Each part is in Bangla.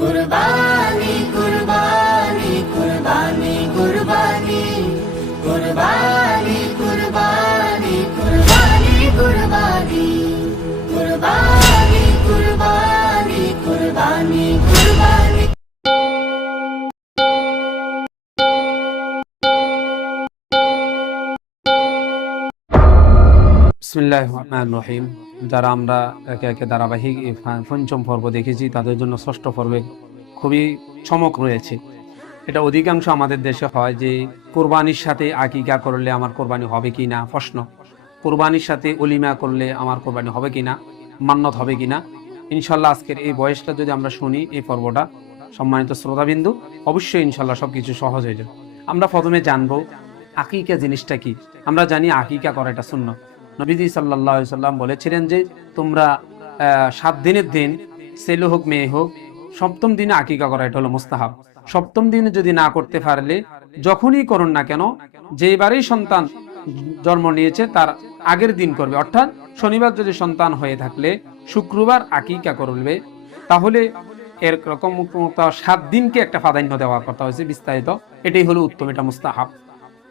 কুরবানি কুরবানি কুরবানি কুরবানি কুরবানি কুরবানি কুরবানি কুরবানি কুরবানি কুরবানি কুরবানি কুরবানি। বিসমিল্লাহির রহমানির রহিম। যারা আমরা একে একে ধারাবাহিক এই পঞ্চম পর্ব দেখেছি, তাদের জন্য ষষ্ঠ পর্বে খুবই চমক রয়েছে। এটা অধিকাংশ আমাদের দেশে হয় যে কোরবানির সাথে আকিকা করলে আমার কোরবানি হবে কি না, প্রশ্ন। কোরবানির সাথে অলিমা করলে আমার কোরবানি হবে কি না, মান্নত হবে কি না। ইনশাল্লাহ আজকের এই বয়সটা যদি আমরা শুনি, এই পর্বটা, সম্মানিত শ্রোতাবিন্দু, অবশ্যই ইনশাল্লাহ সব কিছু সহজ হয়ে যাবে। আমরা প্রথমে জানবো আকিকা জিনিসটা কি। আমরা জানি আকিকা করা এটা সুন্নাত। নবীজি সাল্লাল্লাহু আলাইহি সাল্লাম বলেছিলেন যে তোমরা 7 দিনের দিন, ছেলে হোক মেয়ে হোক, সপ্তম দিনে আকিকা করা এটা হলো মুস্তাহাব। সপ্তম দিনে যদি না করতে পারলে, যখনই করুন না কেন, যেবারেই সন্তান জন্ম নিয়েছে তার আগের দিন করবে। অর্থাৎ শনিবার যদি সন্তান হয়ে থাকলে শুক্রবার আকিকা করবে। তাহলে এরকম 7 দিনকে একটা প্রাধান্য দেওয়ার কথা হয়েছে বিস্তারিত। এটাই হলো উত্তম, এটা মুস্তাহাব।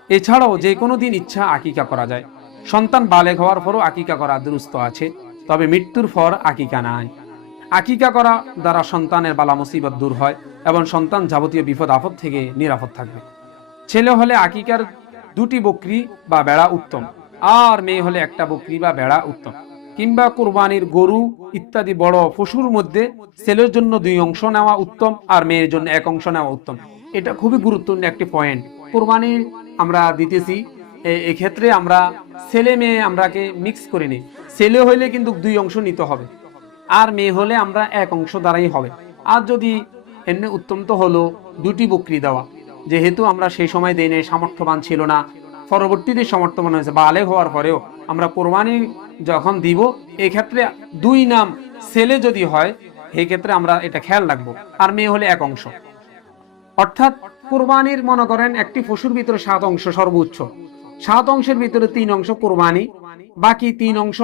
এছাড়াও যে কোনো দিন ইচ্ছা আকিকা করা যায়। সন্তান বালেগ হওয়ার পরও আকিকা করা দুরুস্ত আছে, তবে মৃত্যুর পর আকিকা নাই। আকিকা করা দ্বারা সন্তানের বালা মুসিবত দূর হয় এবং সন্তান যাবতীয় বিপদ আপদ থেকে নিরাপদ থাকবে। ছেলে হলে আকিকার 2টি বকরি বা বেড়া উত্তম, আর মেয়ে হলে 1টা বকরি বা বেড়া উত্তম। কিংবা কুরবানির গরু ইত্যাদি বড় পশুর মধ্যে ছেলের জন্য 2 অংশ নেওয়া উত্তম, আর মেয়ের জন্য 1 অংশ নেওয়া উত্তম। এটা খুবই গুরুত্বপূর্ণ একটি পয়েন্ট। কুরবানি আমরা দিতেছি, এক্ষেত্রে আমরা ছেলে মেয়ে আমরাকে মিক্স করে নিই। ছেলে হইলে কিন্তু 2 অংশ নিতে হবে, আর মেয়ে হলে আমরা 1 অংশ দ্বারাই হবে। আর যদি এমনি উত্তম তো হলো 2টি বকরি দেওয়া, যেহেতু আমরা সেই সময় দেই নাই, সামর্থ্যবান ছিল না। পরবর্তীতে সামর্থ্যবান হয়েছে, বালেগ হওয়ার পরেও আমরা কোরবানি যখন দিব, এক্ষেত্রে 2 নাম ছেলে যদি হয়, এই ক্ষেত্রে আমরা এটা খেয়াল রাখবো। আর মেয়ে হলে 1 অংশ। অর্থাৎ কোরবানির মনে করেন একটি পশুর ভিতরে 7 অংশ সর্বোচ্চ। 7 অংশের ভিতরে 3 অংশ কোরবানি, বাকি 3 অংশ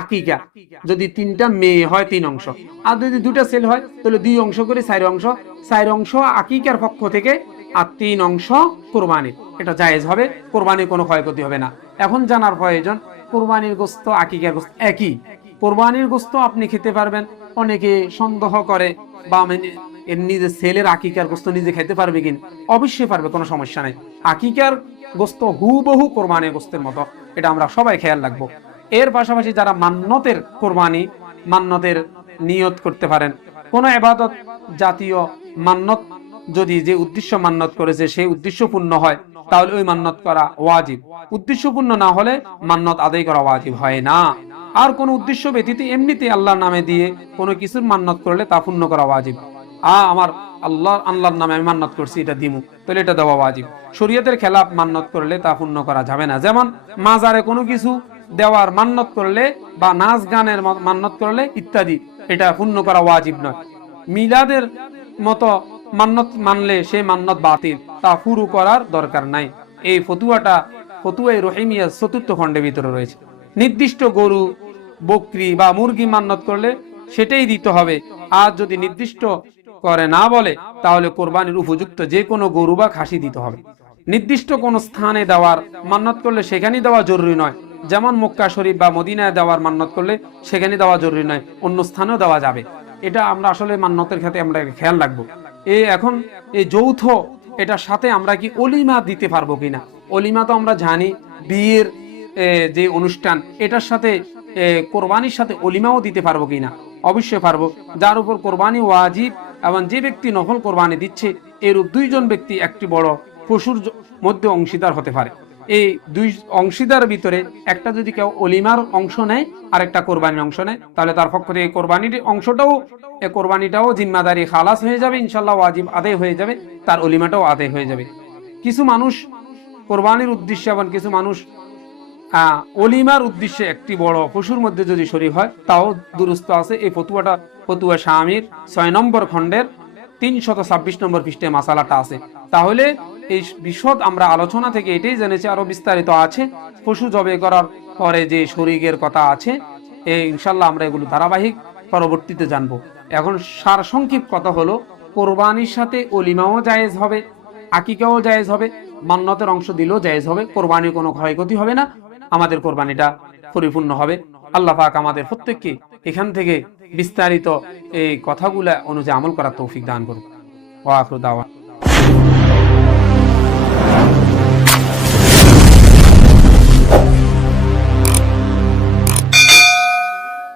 আকিকা। যদি 3টা মেয়ে হয় 3 অংশ, আর যদি 2টা ছেলে হয় তাহলে 2 অংশ করে 4 অংশ। 4 অংশ আকিকার পক্ষ থেকে, আর 3 অংশ কোরবানি। এটা জায়েজ হবে, কোরবানির কোনো ক্ষয়ক্ষতি হবে না। এখন জানার প্রয়োজন, কোরবানির গোস্ত আকিকার গোস্ত একই। কোরবানির গোস্ত আপনি খেতে পারবেন। অনেকে সন্দেহ করে বা নিজের ছেলের আকিকার গোস্ত নিজে খেতে পারবে কিনা, অবশ্যই পারবে, কোনো সমস্যা নেই। আকিকার গোস্ত হুবহু কোরবানির গোস্তের মতো, এটা আমরা সবাই খেয়াল রাখবো। এর পাশাপাশি যারা মান্নতের কোরবানি, মান্নতের নিয়ত করতে পারেন। কোন ইবাদত জাতীয় মান্নত যদি যে উদ্দেশ্য মান্নত করেছে সেই উদ্দেশ্য পূর্ণ হয়, তাহলে ওই মান্নত করা ওয়াজিব। উদ্দেশ্য পূর্ণ না হলে মান্নত আদায় করা ওয়াজিব হয় না। আর কোন উদ্দেশ্য ব্যতীত এমনিতে আল্লাহর নামে দিয়ে কোনো কিছুর মান্নত করলে তা পূর্ণ করা ওয়াজিব। আমার আল্লাহর নামে আমি মান্নত করছি, এটা দিমু, তাহলে এটা দেওয়া ওয়াজিব। শরীয়তের খেলাফ মান্নত করলে তা পূর্ণ করা যাবে না। যেমন মাজারে কোনো কিছু দেওয়ার মান্নত করলে বা নাচ গানের মান্নত করলে ইত্যাদি, এটা পূর্ণ করা ওয়াজিব নয়। মিলাদের মতো মান্নত মানলে সেই মান্নত বাতিল, তা পুরো করার দরকার নাই। এই ফতুয়ায়ে রহিমিয়া 4র্থ খণ্ডের ভিতরে রয়েছে। নির্দিষ্ট গরু, বকরি বা মুরগি মান্নত করলে সেটাই দিতে হবে। আর যদি নির্দিষ্ট করে না বলে, তাহলে কোরবানির উপযুক্ত যে কোনো গরু বা খাসি দিতে হবে। নির্দিষ্ট কোন স্থানে দেওয়ার মান্নত করলে সেখানেই দেওয়া জরুরি নয়। যেমন মক্কা শরীফ বা মদিনায় দেওয়ার মান্নত করলে সেখানে দেওয়া জরুরি নয়, অন্য স্থানেও দেওয়া যাবে। এটা আমরা আসলে মান্নতের ক্ষেত্রে আমরা খেয়াল রাখবো। এখন এই যৌথ, এটার সাথে আমরা কি অলিমা দিতে পারবো কিনা? অলিমা তো আমরা জানি বিয়ের যে অনুষ্ঠান, এটার সাথে কোরবানির সাথে অলিমাও দিতে পারবো কিনা? অবশ্যই পারবো। যার উপর কোরবানি ওয়াজিব এবং যে ব্যক্তি নফল কোরবানি দিচ্ছে, এরূপ 2 জন ব্যক্তি একটি বড় পশুর মধ্যে অংশীদার হতে পারে। এই 2 অংশীদার ভিতরে একটা যদি কেউ অলিমার অংশ নেয় আর একটা কোরবানির অংশ নেয়, তাহলে তার পক্ষ থেকে কোরবানির অংশটাও, কোরবানিটাও জিম্মাদারি খালাস হয়ে যাবে, ইনশাল্লাহ ওয়াজিব আদায় হয়ে যাবে, তার অলিমাটাও আদায় হয়ে যাবে। কিছু মানুষ কোরবানির উদ্দেশ্যে এবং কিছু মানুষ অলিমার উদ্দেশ্যে একটি বড় পশুর মধ্যে যদি শরীক হয়, তাও দুরুস্ত আছে। এই ফতুয়া শামির 6 নম্বর খণ্ডের 326 নম্বর পৃষ্ঠায় মাসালাটা আছে। তাহলে এই বিশদ আমরা আলোচনা থেকে এটাই জেনেছি, আরো বিস্তারিত আছে পশু জবে করার পরে যে শরীকের কথা আছে। ইনশাল্লাহ আমরা এগুলো ধারাবাহিক পরবর্তীতে জানবো। এখন সারসংক্ষেপ কথা হলো, কোরবানির সাথে অলিমাও জায়েজ হবে, আকিকাও জায়েজ হবে, মান্নতের অংশ দিলেও জায়েজ হবে, কোরবানির কোনো ক্ষয়ক্ষতি হবে না, আমাদের কোরবানিটা পরিপূর্ণ হবে। আল্লাহ পাক আমাদের প্রত্যেককে এখান থেকে বিস্তারিত এই কথাগুলা অনুযায়ী আমল করার তৌফিক দান করুন। ওয়া আখিরু দাওয়ানা।